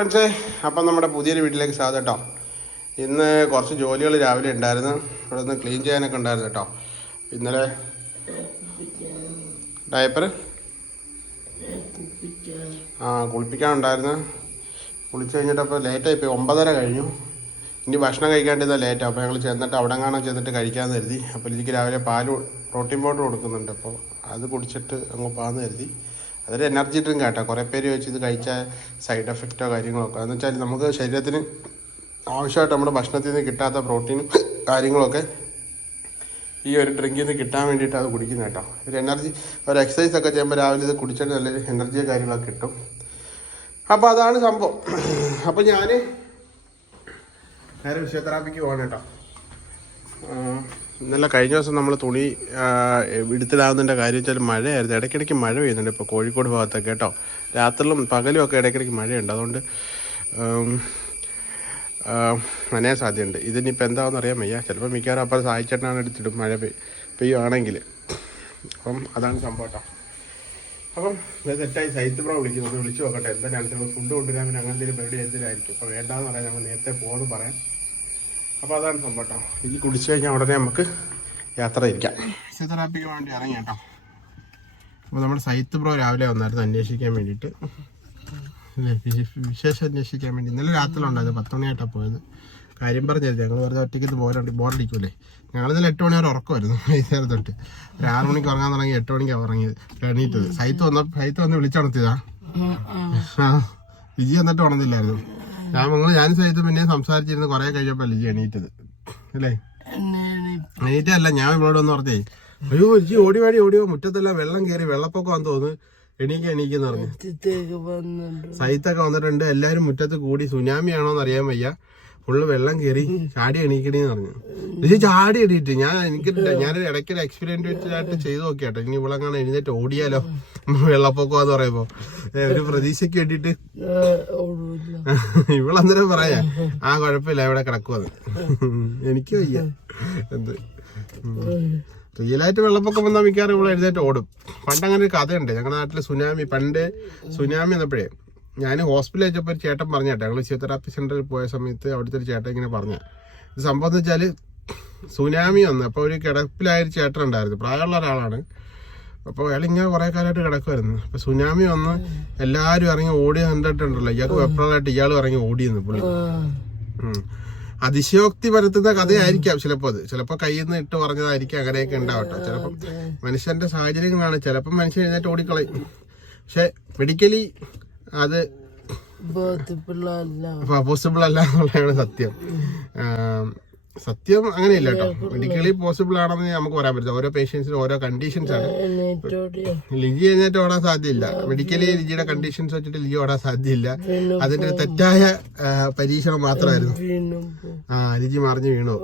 ഫ്രണ്ട്സേ അപ്പം നമ്മുടെ പുതിയൊരു വീട്ടിലേക്ക് സാധ കേട്ടോ ഇന്ന് കുറച്ച് ജോലികൾ രാവിലെ ഉണ്ടായിരുന്നു. ഇവിടെ നിന്ന് ക്ലീൻ ചെയ്യാനൊക്കെ ഉണ്ടായിരുന്നു കേട്ടോ ഇന്നലെ ഡയപ്പർ ആ കുളിപ്പിക്കാനുണ്ടായിരുന്നു കുളിച്ച് കഴിഞ്ഞിട്ട് അപ്പോൾ ലേറ്റായി പോയി ഒമ്പതര കഴിഞ്ഞു. ഇനി ഭക്ഷണം കഴിക്കാണ്ടിരുന്ന ലേറ്റ്. അപ്പോൾ ഞങ്ങൾ ചെന്നിട്ട് അവിടെ കാണാൻ ചെന്നിട്ട് കഴിക്കാമെന്ന് കരുതി. അപ്പോൾ എനിക്ക് രാവിലെ പാൽ പ്രോട്ടീൻ പൗഡർ കൊടുക്കുന്നുണ്ട്. അപ്പോൾ അത് കുടിച്ചിട്ട് അങ്ങ് പോകാമെന്ന് കരുതി. അതൊരു എനർജി ഡ്രിങ്ക് ആട്ടോ. കുറേ പേര് ചോദിച്ചു ഇത് കഴിച്ചാൽ സൈഡ് എഫക്റ്റോ കാര്യങ്ങളോ ഒക്കെ. എന്ന് വെച്ചാൽ നമുക്ക് ശരീരത്തിന് ആവശ്യമായിട്ട് നമ്മുടെ ഭക്ഷണത്തിൽ നിന്ന് കിട്ടാത്ത പ്രോട്ടീനും കാര്യങ്ങളൊക്കെ ഈ ഒരു ഡ്രിങ്കിൽ നിന്ന് കിട്ടാൻ വേണ്ടിയിട്ട് അത് കുടിക്കുന്നത് കേട്ടോ. ഒരു എനർജി ഒരു എക്സസൈസ് ഒക്കെ ചെയ്യുമ്പോൾ രാവിലെ ഇത് കുടിച്ചിട്ട് നല്ലൊരു എനർജിയോ കാര്യങ്ങളൊക്കെ കിട്ടും. അപ്പോൾ അതാണ് സംഭവം. അപ്പോൾ ഞാൻ നേരെ ഫിസിയോതെറാപ്പിക്ക് പോകണം കേട്ടോ. ഇന്നലെ കഴിഞ്ഞ ദിവസം നമ്മൾ തുണി എടുത്തിടാവുന്നതിന്റെ കാര്യം വെച്ചാൽ മഴയായിരുന്നു. ഇടയ്ക്കിടയ്ക്ക് മഴ പെയ്യുന്നുണ്ട് ഇപ്പോൾ കോഴിക്കോട് ഭാഗത്തൊക്കെ കേട്ടോ. രാത്രിയിലും പകലും ഒക്കെ ഇടയ്ക്കിടയ്ക്ക് മഴയുണ്ട്. അതുകൊണ്ട് നനയാൻ സാധ്യതയുണ്ട്. ഇതിനിപ്പോൾ എന്താണെന്ന് അറിയാൻ വയ്യ. ചിലപ്പോൾ മിക്കവാറും അപ്പം സഹായിച്ചേട്ടനാണ് എടുത്തിടും മഴ പെയ് പെയ്യുവാണെങ്കിൽ. അപ്പം അതാണ് സംഭവം അപ്പം ഞാൻ തെറ്റായി പ്രോ വിളിക്കുന്നു. വിളിച്ചു നോക്കട്ടെ. എന്താണ് ചിലപ്പോൾ ഫുഡ് കൊണ്ടുവരാൻ പിന്നെ എന്തെങ്കിലും പരിപാടി പരിപാടി ആയിരിക്കും അപ്പോൾ വേണ്ടാന്ന് പറയാൻ നമ്മൾ നേരത്തെ പോകുന്നു പറയാം. അപ്പോൾ അതാണ് സംഭവം കേട്ടോ ഇത് കുടിച്ചു കഴിഞ്ഞാൽ ഉടനെ നമുക്ക് യാത്ര തിരിക്കാം. ഫിസിയോതെറാപ്പിക്ക് വേണ്ടി ഇറങ്ങി കേട്ടോ അപ്പോൾ നമ്മുടെ സൈത്ത് ബ്രോ രാവിലെ വന്നായിരുന്നു അന്വേഷിക്കാൻ വേണ്ടിട്ട് വിശേഷം അന്വേഷിക്കാൻ വേണ്ടി. ഇന്നലെ രാത്രിയിലുണ്ടായിരുന്നു പത്ത് മണിയായിട്ടാണ് പോയത്. കാര്യം പറഞ്ഞായിരുന്നു ഞങ്ങൾ വെറുതെ ഒറ്റയ്ക്ക് ഇത് ബോറടി ബോറടിക്കൂലേ ഞങ്ങൾ ഇന്നലെ എട്ട് മണി വരെ ഉറക്കമായിരുന്നു വൈകുന്നേരം തൊട്ട് ഒരു ആറ് മണിക്ക് ഉറങ്ങാൻ തുടങ്ങി എട്ട് മണിക്ക് ഉറങ്ങിയത്. എണീറ്റത്. സൈത്ത് വന്ന സൈത്ത് വന്ന് വിളിച്ചുണർത്തിയതാ വിജി എന്നിട്ട് ഉണർന്നില്ലായിരുന്നു. ഞാൻ നിങ്ങൾ ഞാൻ സഹിതം പിന്നെ സംസാരിച്ചിരുന്ന് കുറെ കഴിഞ്ഞപ്പോ ലിജി എണീറ്റത്? അല്ലേ? എണീറ്റല്ല ഞാൻ ഇവളോട് ഒന്ന് പറഞ്ഞേ അയ്യോ ഇജ്ജി ഓടി വാടി ഓടിയോ മുറ്റത്തെല്ലാം വെള്ളം കയറി വെള്ളപ്പൊക്കമാന്ന് തോന്നുന്നു. എണീക്ക എണീക്കെന്ന് പറഞ്ഞു. സഹിത്തൊക്കെ സൈത്തൊക്കെ വന്നിട്ടുണ്ട്. എല്ലാരും മുറ്റത്ത് കൂടി സുനാമി ആണോന്ന് അറിയാൻ വയ്യ. ഫുള്ള് വെള്ളം കയറി ചാടി എണീക്കണേന്ന് പറഞ്ഞു. ചാടി എണീറ്റ്. ഞാൻ എനിക്ക് ഞാനൊരു ഇടയ്ക്കൊരു എക്സ്പീരിയൻസ് വെച്ചിട്ട് ചെയ്തു നോക്കിയാട്ടോ. ഇനി ഇവിടെ അങ്ങനെ എഴുന്നേറ്റ് ഓടിയാലോ? വെള്ളപ്പൊക്കമാന്ന് പറയുമ്പോ. ഒരു പ്രതീക്ഷയ്ക്ക് വേണ്ടിട്ട് ഇവളന്നേരം പറയാ? ആ കുഴപ്പമില്ല. ഇവിടെ കിടക്കുവന്ന്. എനിക്ക് വയ്യ. എന്ത്? റിയലായിട്ട് വെള്ളപ്പൊക്കം വന്നാൽ മിക്കവാറും ഇവിടെ എഴുന്നേറ്റ് ഓടും. പണ്ട് അങ്ങനെ ഒരു കഥയുണ്ട്. ഞങ്ങളുടെ നാട്ടിൽ സുനാമി പണ്ട് സുനാമി വന്നപ്പോഴേ ഞാൻ ഹോസ്പിറ്റലിൽ വെച്ചപ്പോൾ ഒരു ചേട്ടൻ പറഞ്ഞ കേട്ടോ ഞങ്ങൾ ഫിസിയോതെറാപ്പി സെന്ററിൽ പോയ സമയത്ത് അവിടുത്തെ ഒരു ചേട്ടൻ ഇങ്ങനെ പറഞ്ഞ. ഇത് സംഭവം എന്ന് വെച്ചാൽ സുനാമി വന്നു അപ്പോൾ ഒരു കിടപ്പിലായ ഒരു ചേട്ടൻ ഉണ്ടായിരുന്നു പ്രായമുള്ള ഒരാളാണ്. അപ്പോൾ അയാൾ ഇങ്ങനെ കുറേ കാലമായിട്ട് കിടക്കുമായിരുന്നു അപ്പോൾ സുനാമി വന്ന് എല്ലാവരും ഇറങ്ങി ഓടി കണ്ടിട്ടുണ്ടല്ലോ ഇയാൾക്ക് വെപ്രാളായിട്ട് ഇയാൾ ഇറങ്ങി ഓടിയെന്ന് പുള്ളി. അതിശയോക്തി പരത്തുന്ന കഥയായിരിക്കാം ചിലപ്പോൾ അത്. ചിലപ്പോൾ കയ്യിൽ നിന്ന് ഇട്ട് പറഞ്ഞതായിരിക്കും അങ്ങനെയൊക്കെ ഉണ്ടാവട്ടെ. ചിലപ്പം മനുഷ്യന്റെ സാഹചര്യങ്ങളാണ് ചിലപ്പം മനുഷ്യൻ എഴുന്നേറ്റ് ഓടിക്കളയും. പക്ഷേ മെഡിക്കലി അത് പോസിബിൾ അല്ല എന്നുള്ളതാണ് സത്യം. സത്യം അങ്ങനെയില്ല കേട്ടോ. മെഡിക്കലി പോസിബിൾ ആണെന്ന് നമുക്ക് പറയാൻ പറ്റും ഓരോ പേഷ്യൻസിനും ഓരോ കണ്ടീഷൻസ് ആണ്. ലിജി എഴുന്നേറ്റ് ഓടാൻ സാധ്യതയില്ല മെഡിക്കലി ലിജിയുടെ കണ്ടീഷൻസ് വെച്ചിട്ട് ലിജി ഓടാൻ സാധ്യമില്ല. അതിന്റെ ഒരു തെറ്റായ പരീക്ഷണം മാത്രമായിരുന്നു. ആ ലിജി മറിഞ്ഞു വീണു.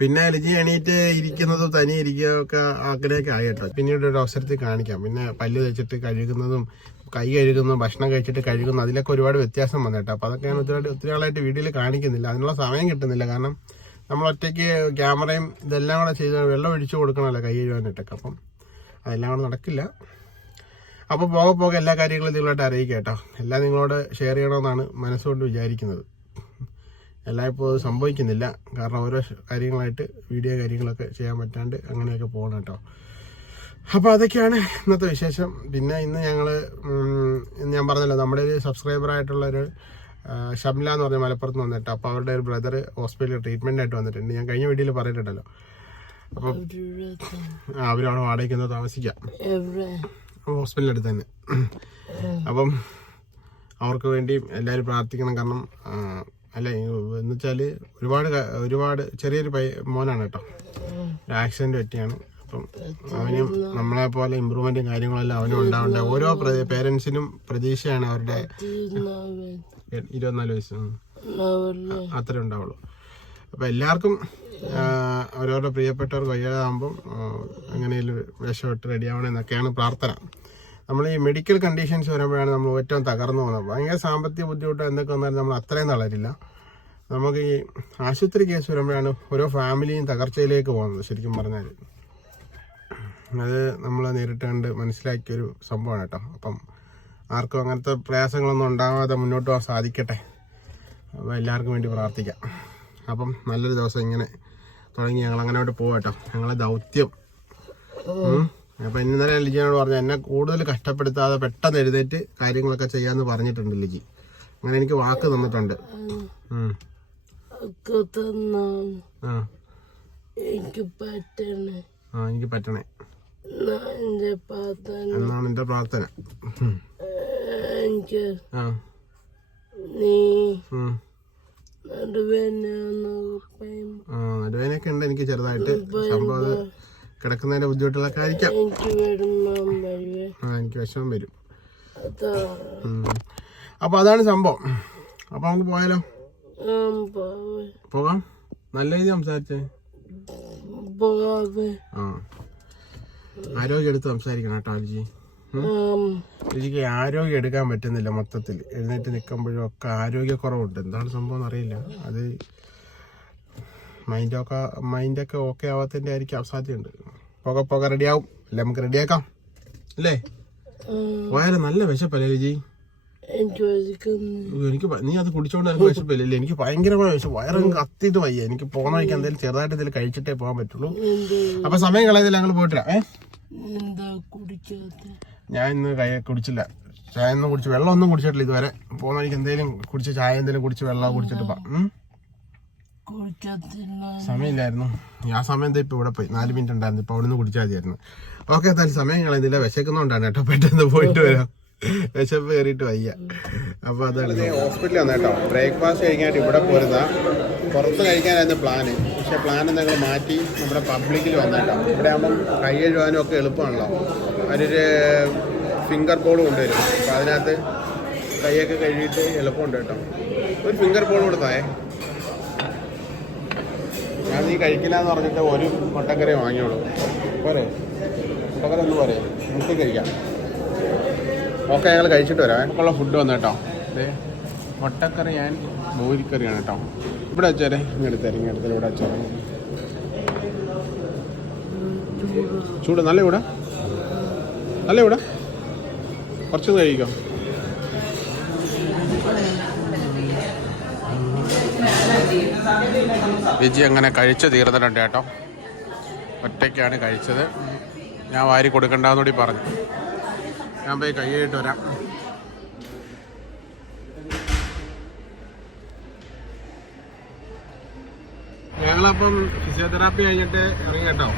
പിന്നെ ലിജി എണീറ്റ് ഇരിക്കുന്നത് തനി ഇരിക്കുകയൊക്കെ ആഗ്രഹമൊക്കെ ആയി കേട്ടോ. പിന്നീട് ഒരു അവസരത്തിൽ കാണിക്കാം. പിന്നെ പല്ല് തേച്ചിട്ട് കഴുകുന്നതും കൈ കഴുകുന്നതും ഭക്ഷണം കഴിച്ചിട്ട് കഴുകുന്നു അതിലൊക്കെ ഒരുപാട് വ്യത്യാസം വന്നേട്ടോ അപ്പോൾ അതൊക്കെ ഞാൻ ഒത്തിരി ഒത്തിരി ആളായിട്ട് വീഡിയോയിൽ കാണിക്കുന്നില്ല. അതിനുള്ള സമയം കിട്ടുന്നില്ല. കാരണം നമ്മൾ ഒറ്റയ്ക്ക് ക്യാമറയും ഇതെല്ലാം കൂടെ ചെയ്ത് വെള്ളം ഒഴിച്ചു കൊടുക്കണമല്ലോ കൈ കഴുകാനായിട്ടൊക്കെ. അപ്പം അതെല്ലാം കൂടെ നടക്കില്ല. അപ്പോൾ പോകെ പോകെ എല്ലാ കാര്യങ്ങളും നിങ്ങളായിട്ട് അറിയിക്കാം കേട്ടോ. എല്ലാം നിങ്ങളോട് ഷെയർ ചെയ്യണമെന്നാണ് മനസ്സുകൊണ്ട് വിചാരിക്കുന്നത്. എല്ലാം ഇപ്പോൾ അത് സംഭവിക്കുന്നില്ല. കാരണം ഓരോ കാര്യങ്ങളായിട്ട് വീഡിയോ കാര്യങ്ങളൊക്കെ ചെയ്യാൻ പറ്റാണ്ട് അങ്ങനെയൊക്കെ പോകണം കേട്ടോ അപ്പോൾ അതൊക്കെയാണ് ഇന്നത്തെ വിശേഷം. പിന്നെ ഇന്ന് ഞങ്ങൾ ഞാൻ പറഞ്ഞല്ലോ നമ്മുടെ ഒരു സബ്സ്ക്രൈബർ ആയിട്ടുള്ള ഒരു ഷംല എന്ന് പറഞ്ഞ മലപ്പുറത്ത് നിന്ന് വന്നിട്ട് അപ്പോൾ അവരുടെ ഒരു ബ്രദർ ഹോസ്പിറ്റലിൽ ട്രീറ്റ്മെന്റ് ആയിട്ട് വന്നിട്ടുണ്ട്. ഞാൻ കഴിഞ്ഞ വീഡിയോയിൽ പറഞ്ഞിട്ടുണ്ടല്ലോ. അപ്പം അവരവിടെ വാടകയ്ക്ക് താമസിക്കാം. ഹോസ്പിറ്റലിന്റെ അടുത്ത് തന്നെ. അപ്പം അവർക്ക് വേണ്ടിയും എല്ലാവരും പ്രാർത്ഥിക്കണം. കാരണം അല്ല എന്ന് വെച്ചാൽ ഒരുപാട് ഒരുപാട് ചെറിയൊരു പൈ മോനാണ് കേട്ടോ. ഒരു ആക്സിഡന്റ് പറ്റിയാണ്. അപ്പം അവനും നമ്മളെ പോലെ ഇമ്പ്രൂവ്മെന്റും കാര്യങ്ങളെല്ലാം അവനും ഉണ്ടാവേണ്ട? ഓരോ പേരൻസിനും പ്രതീക്ഷയാണ് അവരുടെ ഇരുപത്തിനാല് വയസ്സ്. അത്ര ഉണ്ടാവുള്ളൂ. അപ്പം എല്ലാവർക്കും അവരവരുടെ പ്രിയപ്പെട്ടവർ വയ്യാതാകുമ്പം എങ്ങനെയും വിഷമിട്ട് റെഡിയാവണം എന്നൊക്കെയാണ് പ്രാർത്ഥന. നമ്മൾ ഈ മെഡിക്കൽ കണ്ടീഷൻസ് വരുമ്പോഴാണ് നമ്മൾ ഏറ്റവും തകർന്നു പോകുന്നത്. ഭയങ്കര സാമ്പത്തിക ബുദ്ധിമുട്ട് എന്തൊക്കെ വന്നാലും നമ്മൾ അത്രയും തളരില്ല. നമുക്ക് ഈ ആശുപത്രി കേസ് വരുമ്പോഴാണ് ഓരോ ഫാമിലിയും തകർച്ചയിലേക്ക് പോകുന്നത് ശരിക്കും പറഞ്ഞാൽ. അത് നമ്മൾ നേരിട്ട് കണ്ട് മനസ്സിലാക്കിയൊരു സംഭവമാണ് കേട്ടോ. അപ്പം ആർക്കും അങ്ങനത്തെ പ്രയാസങ്ങളൊന്നും ഉണ്ടാവാതെ മുന്നോട്ട് പോകാൻ സാധിക്കട്ടെ. അപ്പോൾ എല്ലാവർക്കും വേണ്ടി പ്രാർത്ഥിക്കാം. അപ്പം നല്ലൊരു ദിവസം ഇങ്ങനെ തുടങ്ങി ഞങ്ങൾ അങ്ങനെ പോകാം പോകട്ടോ ഞങ്ങളെ ദൗത്യം. അപ്പം ഇന്നലെ ലിജിയോട് പറഞ്ഞു എന്നെ കൂടുതൽ കഷ്ടപ്പെടുത്താതെ പെട്ടെന്ന് എഴുന്നേറ്റ് കാര്യങ്ങളൊക്കെ ചെയ്യാമെന്ന് പറഞ്ഞിട്ടുണ്ട് ലിജി. അങ്ങനെ എനിക്ക് വാക്ക് തന്നിട്ടുണ്ട്. എനിക്ക് പറ്റണേ. ആ എനിക്ക് പറ്റണേ. പ്രാർത്ഥന. എന്നാണ് എന്റെ പ്രാർത്ഥന. എനിക്ക് ആ. നീ നടുവേനൊക്കെ ഉണ്ട് എനിക്ക് ചെറുതായിട്ട്. സംഭവം കിടക്കുന്നതിന്റെ ബുദ്ധിമുട്ടുകളൊക്കെ ആയിരിക്കാം. ആ എനിക്ക് വിഷമം വരും. അപ്പൊ അതാണ് സംഭവം. അപ്പൊ നമുക്ക് പോയാലോ? പോകാം. നല്ല രീതി സംസാരിച്ചേ. ആ. ആരോഗ്യം എടുത്ത് സംസാരിക്കണം കേട്ടോ അൽജി. ആം, എനിക്ക് ആരോഗ്യം എടുക്കാൻ പറ്റുന്നില്ല മൊത്തത്തിൽ. എഴുന്നേറ്റ് നിൽക്കുമ്പോഴും ഒക്കെ ആരോഗ്യക്കുറവുണ്ട്. എന്താണ് സംഭവം എന്നറിയില്ല അത് മൈൻഡൊക്കെ മൈൻഡൊക്കെ ഓക്കെ ആവാത്തതിന്റെ ആയിരിക്കും സാധ്യതയുണ്ട് പുക പോക റെഡിയാവും അല്ലേ നമുക്ക് റെഡിയാക്കാം അല്ലേ? വയറ് നല്ല വിശപ്പല്ലേ ലിജി? എനിക്ക് നീ അത് കുടിച്ചോണ്ട് എനിക്ക് വിശപ്പില്ലല്ലേ എനിക്ക് ഭയങ്കരമായ വിശപ്പ്. വയറങ്ങ് കത്തിയിട്ട് വയ്യ. എനിക്ക് പോകുന്ന വഴിക്ക് എന്തെങ്കിലും ചെറുതായിട്ട് ഇതിൽ കഴിച്ചിട്ടേ പോകാൻ പറ്റുള്ളൂ. അപ്പൊ സമയം കളയതില്ല ഞങ്ങൾ പോയിട്ടില്ല ഏ? ഞാൻ ഇന്ന് കൈ കുടിച്ചില്ല. ചായ ഒന്നും കുടിച്ച് വെള്ളം ഒന്നും കുടിച്ചിട്ടില്ല ഇതുവരെ. പോകുന്ന വഴിക്ക് എന്തെങ്കിലും കുടിച്ച് ചായ എന്തെങ്കിലും കുടിച്ച് വെള്ളം കുടിച്ചിട്ട്? കുടിക്കത്തില്ല സമയമില്ലായിരുന്നു. ആ സമയം ഇപ്പൊ ഇവിടെ പോയി. നാല് മിനിറ്റ് ഉണ്ടായിരുന്നു. ഇപ്പൊ അവിടുന്ന് കുടിച്ചാൽ മതിയായിരുന്നു. ഓക്കെ എന്തായാലും സമയം ഞങ്ങൾ ഇതിലെ വിശക്കുന്നോണ്ടാണ് കേട്ടോ. പെട്ടെന്ന് പോയിട്ട് വരാം. വിശപ്പ് കയറിയിട്ട് വയ്യ. അപ്പൊ അതാണ് ഹോസ്പിറ്റലിൽ വന്ന കേട്ടോ. ബ്രേക്ക്ഫാസ്റ്റ് കഴിക്കാനായിട്ട് ഇവിടെ പോരുന്ന പുറത്ത് കഴിക്കാനായിരുന്നു പ്ലാന്. പക്ഷെ പ്ലാൻ ഞങ്ങൾ മാറ്റി നമ്മുടെ പബ്ലിക്കിൽ വന്നേട്ടോ ഇവിടെ ആകുമ്പം കൈ കഴുകാനും ഒക്കെ എളുപ്പമാണല്ലോ. അതിനൊരു ഫിംഗർ ബോൾ കൊണ്ടുവരും. അപ്പൊ അതിനകത്ത് കൈയൊക്കെ കഴുകിയിട്ട് എളുപ്പമുണ്ട് കേട്ടോ. ഒരു ഫിംഗർ ബോൾ കൊടുത്തായേ ഞാൻ നീ കഴിക്കില്ല എന്ന് പറഞ്ഞിട്ട് ഒരു മുട്ടക്കറി വാങ്ങിയോളൂ പോരെ. മുട്ടക്കറി ഒന്ന് പോരെ. മുട്ടി കഴിക്കാം. ഓക്കെ ഞങ്ങൾ കഴിച്ചിട്ട് വരാം. ഉള്ള ഫുഡ് വന്നു കേട്ടോ. അതെ മുട്ടക്കറി ഞാൻ മോരിക്കറിയാണ് കേട്ടോ. ഇവിടെ വെച്ചേരെ. ഇങ്ങെടുത്തേരെ തരും ഇവിടെ വെച്ചേരെ. ചൂട് നല്ല ഇവിടെ നല്ല ഇവിടെ കുറച്ചൊന്ന് കഴിക്കാം. രുചി അങ്ങനെ കഴിച്ച് തീർന്നിട്ടുണ്ട് കേട്ടോ. ഒറ്റയ്ക്കാണ് കഴിച്ചത്. ഞാൻ വാരി കൊടുക്കണ്ടെന്നൂടി പറഞ്ഞു. ഞാൻ പോയി കൈയായിട്ട് വരാം. ഞങ്ങളപ്പം ഫിസിയോതെറാപ്പി കഴിഞ്ഞിട്ട് ഇറങ്ങി കേട്ടോ.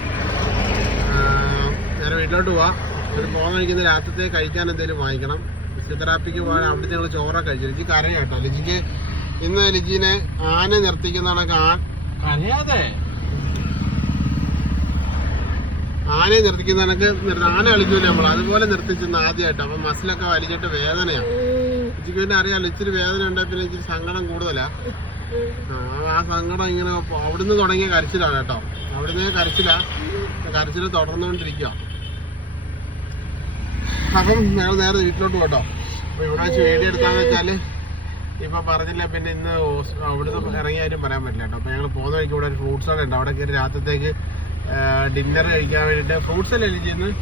ഞാൻ വീട്ടിലോട്ട് പോവാം. ഒരു പോകുന്ന കഴിക്കുന്ന രാത്രിത്തെ കഴിക്കാൻ എന്തെങ്കിലും വാങ്ങിക്കണം. ഫിസിയോതെറാപ്പിക്ക് പോകാൻ അവിടുത്തെ ഞങ്ങൾ ചോറൊക്കെ കഴിച്ചു. ലിജിക്ക് അറിയാം കേട്ടോ ലിജിക്ക് ഇന്ന് ലിജിനെ ആന നിർത്തിക്കുന്ന കണക്ക് ആ കരയാതെ ആനയെ നിർത്തിക്കുന്ന കണക്ക് ആന കളിക്കൂല നമ്മൾ അതുപോലെ നിർത്തിച്ചെന്ന് ആദ്യമായിട്ട്. അപ്പൊ മസിലൊക്കെ വലിച്ചിട്ട് വേദനയാണ് ലിജിക്ക് പിന്നെ അറിയാലോ ഇച്ചിരി വേദന ഉണ്ടായി പിന്നെ ഇച്ചിരി സങ്കടം കൂടുതലാ. ആ, സങ്കടം ഇങ്ങനെ അവിടുന്ന് തുടങ്ങിയ കരച്ചിലാണ് കേട്ടോ. അവിടുന്ന് കരച്ചിലാ. കരച്ചിൽ തുടർന്നുകൊണ്ടിരിക്കുക അപ്പം ഞങ്ങൾ നേരെ വീട്ടിലോട്ട് പോട്ടോ. അപ്പൊ ഇവിടെ വെച്ച് വീഡിയോ എടുക്കാന്ന് വെച്ചാൽ ഇപ്പൊ പറഞ്ഞില്ല പിന്നെ ഇന്ന് അവിടുന്ന് ഇറങ്ങിയ കാര്യം പറയാൻ പറ്റില്ല കേട്ടോ. അപ്പൊ ഞങ്ങൾ പോകുന്ന വഴിക്ക് ഇവിടെ ഒരു ഫ്രൂട്ട്സ് കട ഉണ്ട്. അവിടെ കയറി രാത്രിത്തേക്ക് ഡിന്നർ കഴിക്കാൻ വേണ്ടിട്ട് ഫ്രൂട്ട്സ് അല്ലേ ചെയ്യുന്നത്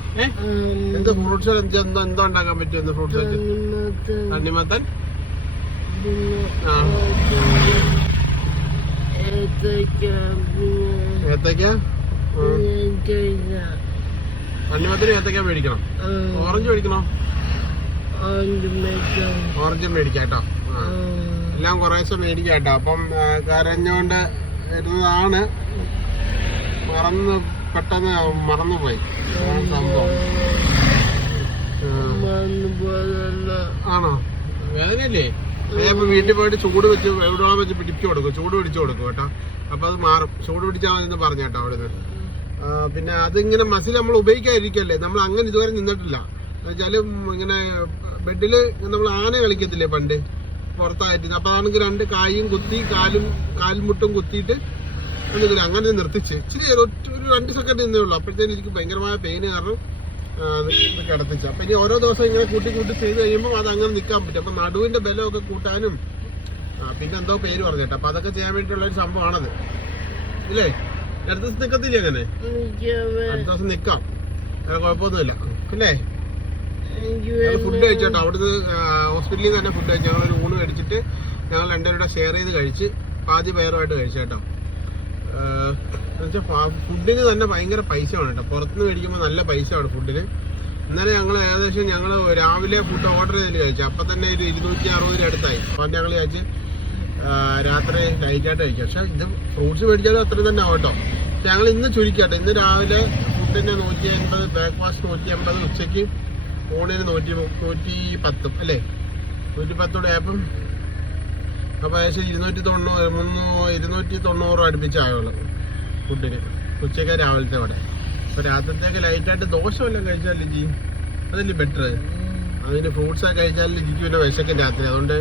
എന്ത് ഫ്രൂട്ട്സ് എന്തോ എന്തോ ഉണ്ടാക്കാൻ പറ്റും ഫ്രൂട്ട്സ് തണ്ണിമത്തൻ. ഏത്തക്ക തണ്ണിമത്തന് ഏത്തക്ക മേടിക്കണം. ഓറഞ്ച് മേടിക്കണോ? ഓറഞ്ച് മേടിക്കാം കേട്ടോ. എല്ലാം കുറേശ്ശെ മേടിക്കാം കേട്ടോ. അപ്പം കരഞ്ഞോണ്ട് വരുന്നതാണ്. മറന്ന് പെട്ടെന്ന് മറന്നുപോയി. പോയി സംഭവം. ആണോ? വേദനയില്ലേ? അപ്പൊ വീട്ടിൽ പോയിട്ട് ചൂട് വെച്ച് എവിടെ വെച്ച് പിടിച്ചു കൊടുക്കും. ചൂട് പിടിച്ചു കൊടുക്കും കേട്ടോ. അപ്പൊ അത് മാറും. ചൂട് പിടിച്ചാൽ മതി എന്ന് പറഞ്ഞു കേട്ടോ അവിടുന്ന്. പിന്നെ അതിങ്ങനെ മസിൽ നമ്മൾ ഉപയോഗിക്കാതിരിക്കല്ലേ? നമ്മൾ അങ്ങനെ ഇതുവരെ നിന്നിട്ടില്ല. എന്നുവെച്ചാൽ ഇങ്ങനെ ബെഡിൽ നമ്മൾ ആന കളിക്കത്തില്ലേ പണ്ട്? പുറത്തായിട്ട് അപ്പൊ അതാണെങ്കിൽ രണ്ട് കായും കുത്തി കാലും കാൽമുട്ടും കുത്തിയിട്ട് എന്നിങ്ങനെ അങ്ങനെ നിർത്തിച്ച്. ഇച്ചിരി ഒരു രണ്ട് സെക്കൻഡ് നിന്നേ ഉള്ളൂ. അപ്പോഴത്തേനും എനിക്ക് ഭയങ്കരമായ പെയിന് കാരണം കിടത്തിച്ച്. അപ്പൊ ഇനി ഓരോ ദിവസം ഇങ്ങനെ കൂട്ടി കൂട്ടി ചെയ്ത് കഴിയുമ്പോൾ അത് അങ്ങനെ നിൽക്കാൻ പറ്റും. അപ്പൊ നടുവിന്റെ ബലമൊക്കെ കൂട്ടാനും പിന്നെ എന്തോ പേര് പറഞ്ഞിട്ട് അപ്പൊ അതൊക്കെ ചെയ്യാൻ വേണ്ടിയിട്ടുള്ള ഒരു സംഭവമാണത്. ഇല്ലേ? അടുത്ത ദിവസം നിക്കത്തില്ല അങ്ങനെ? അടുത്ത ദിവസം നിക്കാം. അങ്ങനെ കുഴപ്പമൊന്നുമില്ല. അല്ലേ? ഫുഡ് കഴിച്ചോട്ടോ അവിടുന്ന് ഹോസ്പിറ്റലിൽ നിന്ന് തന്നെ ഫുഡ് കഴിച്ചു. ഊണ് കഴിച്ചിട്ട് ഞങ്ങൾ രണ്ടുപേരുടെ ഷെയർ ചെയ്ത് കഴിച്ച് പാതി പേരുമായിട്ട് കഴിച്ചു കേട്ടോ. എന്നുവെച്ചാൽ ഫുഡിന് തന്നെ ഭയങ്കര പൈസ ആണ് കേട്ടോ. പുറത്തുനിന്ന് മേടിക്കുമ്പോൾ നല്ല പൈസയാണ് ഫുഡിന് ഇന്നലെ ഞങ്ങൾ ഏകദേശം ഞങ്ങൾ രാവിലെ ഫുഡ് ഓർഡർ ചെയ്തിട്ട് കഴിച്ചു. അപ്പം തന്നെ ഒരു ഇരുന്നൂറ്റി അറുപത് രൂപ അടുത്തായി. അപ്പം ഞങ്ങൾ കഴിച്ച് രാത്രി ലൈറ്റായിട്ട് കഴിക്കും പക്ഷെ ഇത് ഫ്രൂട്ട്സ് മേടിച്ചാലും അത്രയും തന്നെ ആവട്ടോ ഞങ്ങൾ ഇന്ന് ചുരുക്കട്ടെ ഇന്ന് രാവിലെ ഫുഡിന് നൂറ്റി അൻപത് ബ്രേക്ക്ഫാസ്റ്റ് നൂറ്റി അമ്പത് ഉച്ചയ്ക്ക് ഊണിന് നൂറ്റി നൂറ്റി പത്തും അല്ലേ? നൂറ്റി പത്തോടെ ആയപ്പം അപ്പോൾ ഏകദേശം ഇരുന്നൂറ്റി തൊണ്ണൂറ് മുന്നൂ ഇരുന്നൂറ്റി തൊണ്ണൂറ് അടുപ്പിച്ചായുള്ളൂ ഫുഡിന്. ഉച്ചയ്ക്ക് രാവിലത്തെ അവിടെ അപ്പോൾ രാത്രിത്തേക്ക് ലൈറ്റായിട്ട് ദോശ വല്ലതും കഴിച്ചാൽ ജി അതല്ലേ ബെറ്റർ അതിന് ഫ്രൂട്ട്സ് ഒക്കെ കഴിച്ചാൽ ജിക്ക് പിന്നെ വിശക്കും രാത്രി. അതുകൊണ്ട്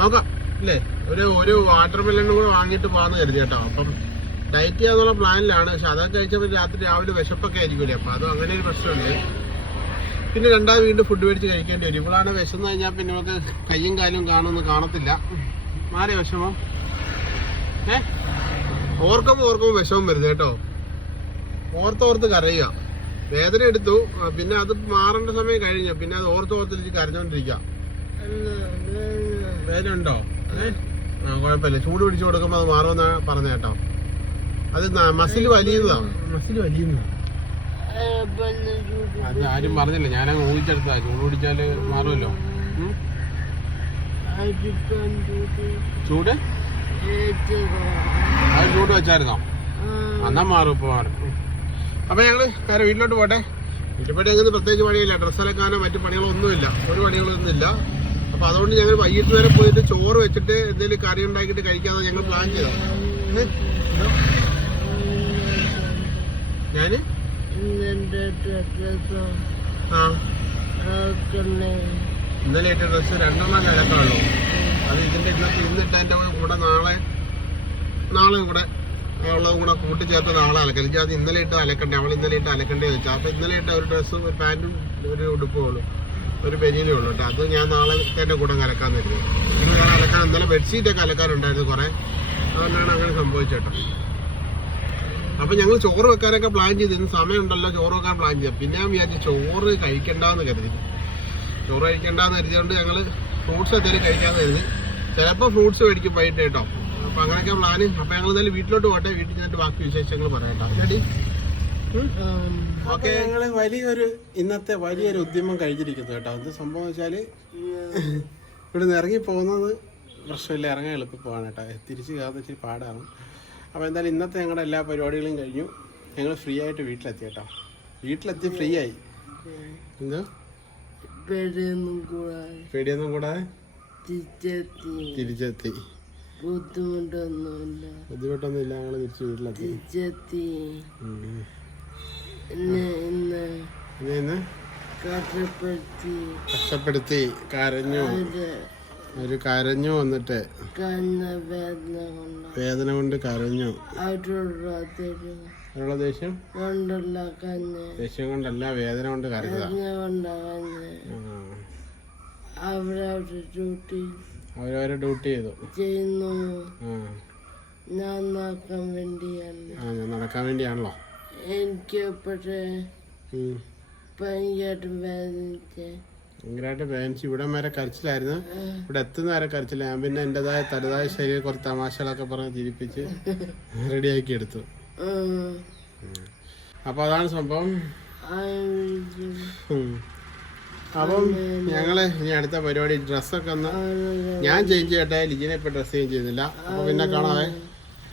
നോക്കാം അല്ലേ? ഒരു ഒരു വാട്ടർ മെലണും കൂടെ വാങ്ങിയിട്ട് പോകാമെന്ന് കരുതി കേട്ടോ. അപ്പം ഡയറ്റ് ചെയ്യാന്നുള്ള പ്ലാനിലാണ് പക്ഷെ അതൊക്കെ കഴിച്ചപ്പോൾ രാത്രി രാവിലെ വിശപ്പൊക്കെ ആയിരിക്കുമല്ലേ? അപ്പം അതും അങ്ങനെ ഒരു പ്രശ്നമുണ്ട്. പിന്നെ രണ്ടാമത് വീണ്ടും ഫുഡ് മേടിച്ച് കഴിക്കേണ്ടി വരും. ഇപ്പോഴാണ് വിശന്ന് കഴിഞ്ഞാൽ പിന്നെ നമുക്ക് കയ്യും കാലും കാണുമെന്ന് കാണത്തില്ല. മാറിയ വിഷമം? ഏ? ഓർക്കുമ്പോൾ ഓർക്കുമ്പോൾ വിഷമം വരുന്നത് കേട്ടോ. ഓർത്തോർത്ത് കരയുക. വേദന എടുത്തു. പിന്നെ അത് മാറേണ്ട സമയം കഴിഞ്ഞു. പിന്നെ അത് ഓർത്ത് ഓർത്തിരിച്ച് കരഞ്ഞോണ്ടിരിക്കുക. വേദന ഉണ്ടോ? ഏ? ആ കുഴപ്പമില്ല. ചൂട് പിടിച്ചു കൊടുക്കുമ്പോൾ അത് മാറുമെന്ന് പറഞ്ഞ കേട്ടോ. അത് മസിൽ വലിയതാണ് മസിൽ വലിയുന്നതാണ് അത് ആരും പറഞ്ഞില്ല. ഞാനങ്ങ് ഊഹിച്ചെടുത്താ ചൂട് പിടിച്ചാൽ മാറുമല്ലോ. ചൂട്? അത് ചൂട് വെച്ചായിരുന്നോ? എന്നാ മാറും ഇപ്പൊ മാറും. അപ്പൊ ഞങ്ങൾ കാര്യം വീട്ടിലോട്ട് പോട്ടെ. വീട്ടുപടി അങ്ങനെ പ്രത്യേകിച്ച് പണിയില്ല. ഡ്രസ്സ് അലക്കാനോ മറ്റു പണികളൊന്നുമില്ല. ഒരു പണികളൊന്നുമില്ല. അപ്പൊ അതുകൊണ്ട് ഞങ്ങൾ വൈകിട്ട് വരെ പോയിട്ട് ചോറ് വെച്ചിട്ട് എന്തെങ്കിലും കറി ഉണ്ടാക്കിയിട്ട് കഴിക്കാന്ന് ഞങ്ങൾ പ്ലാൻ ചെയ്തത്? ഞാൻ? ആ. ഇന്നലെ ഇട്ട ഡ്രസ്സ് രണ്ടെണ്ണം കിടക്കാണല്ലോ അത് ഇതിന്റെ ഇന്നത്തെ ഇന്നിട്ടതിന്റെ കൂടെ നാളെ നാളെ കൂടെ ഉള്ളതും കൂടെ കൂട്ടിച്ചേർത്ത് നാളെ അലക്കാം എനിക്ക് അത് ഇന്നലെ ഇട്ട് അലക്കണ്ടേ? അവൾ ഇന്നലെ ഇട്ട് അലക്കണ്ടേ വെച്ചാൽ അപ്പോൾ ഇന്നലെ ഇട്ട ഒരു ഡ്രസ്സും ഒരു പാന്റും ഒരു ഉടുപ്പും ഉള്ളൂ ഒരു ബനിയനേ ഉള്ളു കേട്ടോ. അത് ഞാൻ നാളെ തന്നെ കൂടെ അലക്കാൻ തരുന്നു. ഇന്ന് ഞാൻ അലക്കാൻ ഇന്നലെ ബെഡ്ഷീറ്റ് ഒക്കെ അലക്കാനുണ്ടായിരുന്നു കുറെ. അതുകൊണ്ടാണ് അങ്ങനെ സംഭവിച്ചേട്ടോ അപ്പൊ ഞങ്ങൾ ചോറ് വെക്കാനൊക്കെ പ്ലാൻ ചെയ്തിരുന്നു സമയമുണ്ടല്ലോ ചോറ് വെക്കാൻ പ്ലാൻ ചെയ്യാം. പിന്നെ ഞാൻ വിചാരിച്ചു ചോറ് കഴിക്കണ്ടെന്ന് കരുതി. ചോറ് കഴിക്കണ്ടെന്ന് കരുതിയോണ്ട് ഞങ്ങൾ ഫ്രൂട്ട്സ് എന്തെങ്കിലും കഴിക്കാന്ന് കരുതി. ചിലപ്പോൾ ഫ്രൂട്ട്സ് മേടിക്കും വൈകിട്ട് കേട്ടോ. അപ്പൊ അങ്ങനെയൊക്കെ പ്ലാന്. അപ്പൊ ഞങ്ങൾ എന്തായാലും വീട്ടിലോട്ട് പോട്ടെ. വീട്ടിൽ ചെന്നിട്ട് ബാക്കി വിശേഷങ്ങൾ പറയട്ടോ. ശരി? ഓക്കെ. ഞങ്ങൾ വലിയൊരു ഇന്നത്തെ വലിയൊരു ഉദ്യമം കഴിഞ്ഞിരിക്കുന്നു കേട്ടോ. എന്ത് സംഭവം വെച്ചാൽ ഇവിടെ നിന്ന് ഇറങ്ങി പോകുന്നത് പ്രശ്നമില്ല. ഇറങ്ങാൻ എളുപ്പമാണ് കേട്ടോ. തിരിച്ച് കയറുന്ന ഇച്ചിരി പാടാണ്. അപ്പോൾ എന്തായാലും ഇന്നത്തെ ഞങ്ങളുടെ എല്ലാ പരിപാടികളും കഴിഞ്ഞു. ഞങ്ങൾ ഫ്രീ ആയിട്ട് വീട്ടിലെത്തി കേട്ടോ. വീട്ടിലെത്തി ഫ്രീ ആയി. എന്തോ? പേരൊന്നും കൂടാതെ പേടിയൊന്നും കൂടാതെ തിരിച്ചെത്തി. ബുദ്ധിമുട്ടൊന്നുമില്ല. ബുദ്ധിമുട്ടൊന്നും ഇല്ല ഞങ്ങൾ തിരിച്ച് വീട്ടിലെത്തി. തിരിച്ചെത്തി. ഇന്ന് ഇന്ന് ഇനി ഇന്ന് കഷ്ടപ്പെടുത്തി. കഷ്ടപ്പെടുത്തി കരഞ്ഞു. ഒരു കരഞ്ഞു വന്നിട്ട്. വേദന കൊണ്ട്. കരഞ്ഞു. അവരോട് അവരുടെ ദേഷ്യം? ദേഷ്യം കൊണ്ടല്ല വേദന കൊണ്ട് കരഞ്ഞതാ? അവരവരെ ഡ്യൂട്ടി ചെയ്തു. ചെയ്യുന്നു. ഞാൻ നടക്കാൻ വേണ്ടിയാണ്. ആ ഞാൻ നടക്കാൻ വേണ്ടിയാണല്ലോ? എനിക്ക് പക്ഷേ. ഭയങ്കരമായിട്ട് വേദനിച്ച് ഭയങ്കരമായിട്ട് വേദനിച്ച് ഇവിടെ വരെ കരച്ചിലായിരുന്നു. ഇവിടെ എത്തുന്ന വരെ കരച്ചില്ല ഞാൻ പിന്നെ എന്റെതായ തലതായ ശരീരം കുറച്ച് തമാശകളൊക്കെ പറഞ്ഞ് ചിരിപ്പിച്ച് റെഡിയാക്കി എടുത്തു. അപ്പോൾ അതാണ് സംഭവം. അപ്പം ഞങ്ങൾ ഇനി അടുത്ത പരിപാടി ഡ്രസ്സൊക്കെ ഒന്ന് ഞാൻ ചേഞ്ച് ചെയ്യട്ടെ ലിജിനെ ഇപ്പൊ ഡ്രസ് ചേഞ്ച് ചെയ്യുന്നില്ല. അപ്പൊ പിന്നെ കാണാവേ.